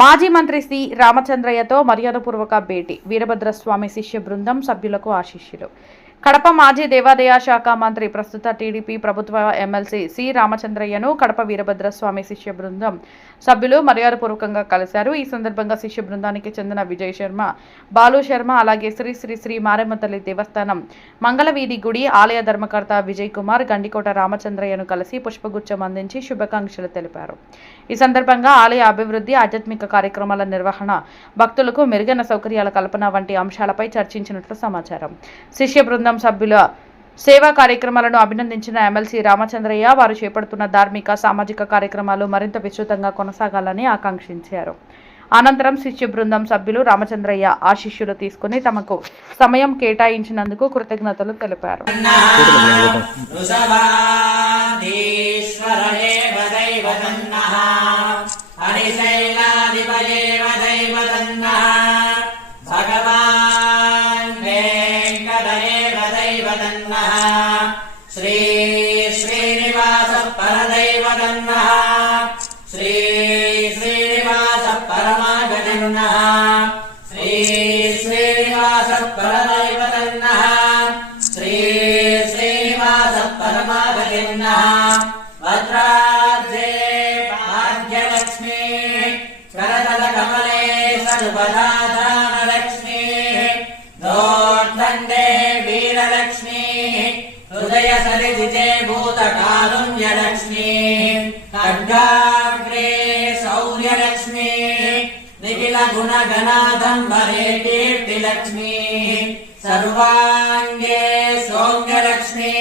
మాజీ మంత్రి సి రామచంద్రయ్యతో మర్యాదపూర్వక భేటీ. వీరభద్రస్వామి శిష్య బృందం సభ్యులకు ఆశీస్సులు. కడప మాజీ దేవాదాయ శాఖ మంత్రి, ప్రస్తుత టీడీపీ ప్రభుత్వ ఎమ్మెల్సీ సి రామచంద్రయ్యను కడప వీరభద్రస్వామి శిష్య బృందం సభ్యులు మర్యాదపూర్వకంగా కలిశారు. ఈ సందర్భంగా శిష్య బృందానికి చెందిన విజయ్ శర్మ, బాలు శర్మ, అలాగే శ్రీ శ్రీ శ్రీ మారెమ్మ తల్లి దేవస్థానం మంగళవీధి గుడి ఆలయ ధర్మకర్త విజయ్ కుమార్ గండికోట రామచంద్రయ్యను కలిసి పుష్పగుచ్చం అందించి శుభాకాంక్షలు తెలిపారు. ఈ సందర్భంగా ఆలయ అభివృద్ధి, ఆధ్యాత్మిక కార్యక్రమాల నిర్వహణ, భక్తులకు మెరుగైన సౌకర్యాల కల్పన వంటి అంశాలపై చర్చించినట్లు సమాచారం. శిష్య బృందం సభ్యుల సేవా కార్యక్రమాలను అభినందించిన ఎమ్మెల్సీ రామచంద్రయ్య వారు చేపడుతున్న ధార్మిక, సామాజిక కార్యక్రమాలు మరింత విస్తృతంగా కొనసాగాలని ఆకాంక్షించారు. అనంతరం శిష్య బృందం సభ్యులు రామచంద్రయ్య ఆశీస్సులు తీసుకుని తమకు సమయం కేటాయించినందుకు కృతజ్ఞతలు తెలిపారు. శ్రీ శ్రీనివాస పరదైవతన్నః శ్రీ శ్రీనివాస పరమాగతన్నః శ్రీ శ్రీనివాస పరదైవతన్నః శ్రీ శ్రీనివాస పరమాగతన్నః భద్రాద్రే భాగ్యలక్ష్మీ కరతల కమలే సర్వదాధానలక్ష్మీ దోర్దండే వీరలక్ష్మీ హృదయ సరిజితే భూతకారుణ్యలక్ష్మీ ఖడ్గాగ్రే శౌర్యలక్ష్మీ నిఖిల గుణగణాధంబరే కీర్తిలక్ష్మీ సర్వాంగే సౌమ్యలక్ష్మీ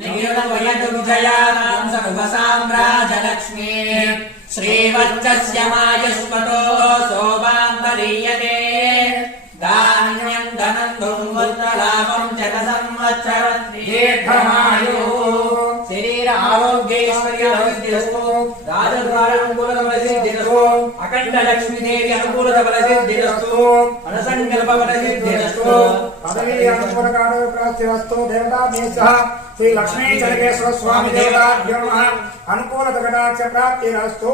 నిఖిల వయదు విజయానాం సర్వసామ్రాజలక్ష్మీ శ్రీవత్సస్య మాయస్పతో శోభాంబరీయతే ధాన్యం ధనం దుర్ముత్తలాభం చత సంవత్సరం దీర్ఘమాయుః శరీర ఆరోగ్యైశ్వర్యసిద్ధిరస్తు రాజద్వార అనుకూలత ఫలసిద్ధిరస్తు అఖండ లక్ష్మీదేవి అనుకూలత ఫలసిద్ధిరస్తు మనసంకల్ప ఫలసిద్ధిరస్తు పదవి అనుకూలకారో ప్రాప్తిరస్తు దేవతాభ్యః శ్రీ లక్ష్మీ చలకేశ్వర స్వామి దేవతాభ్యో నమః అనుకూలత కటాక్ష ప్రాప్తిరస్తు.